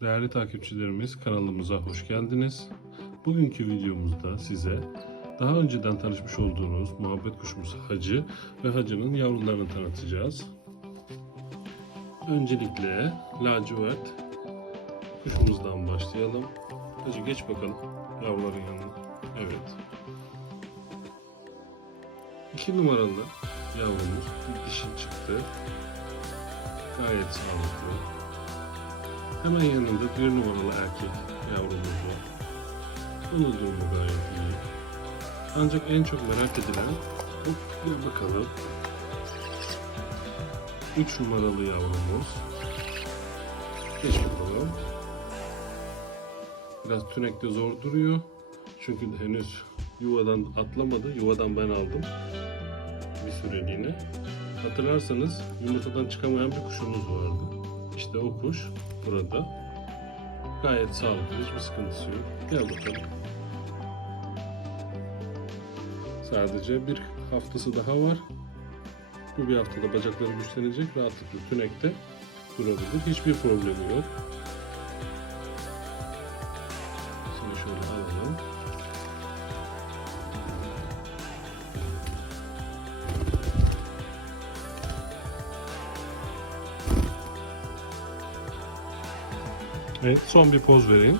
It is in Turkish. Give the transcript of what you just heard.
Değerli takipçilerimiz kanalımıza hoş geldiniz. Bugünkü videomuzda size daha önceden tanışmış olduğunuz muhabbet kuşumuz Hacı ve Hacı'nın yavrularını tanıtacağız. Öncelikle lacivert kuşumuzdan başlayalım. Hacı geç bakalım yavruların yanına. Evet. İki numaralı yavrumuz dişi çıktı. Gayet sağlıklı. Hemen yanında bir numaralı erkek yavrumuz var. Onun durumu gayet iyi. Ancak en çok merak edilen, hop bir bakalım. 3 numaralı yavrumuz. Geç bakalım. Biraz tünekte zor duruyor. Çünkü henüz yuvadan atlamadı. Yuvadan ben aldım. Bir süreliğine. Hatırlarsanız yumurtadan çıkamayan bir kuşumuz vardı. İşte o burada. Gayet sağlıklı, hiçbir sıkıntısı yok. Gel bakalım. Sadece bir haftası daha var. Bu bir haftada bacakları güçlenecek, rahatlıkla tünekte durabilir. Hiçbir problemi yok. Şimdi şöyle alalım. Evet, son bir poz vereyim.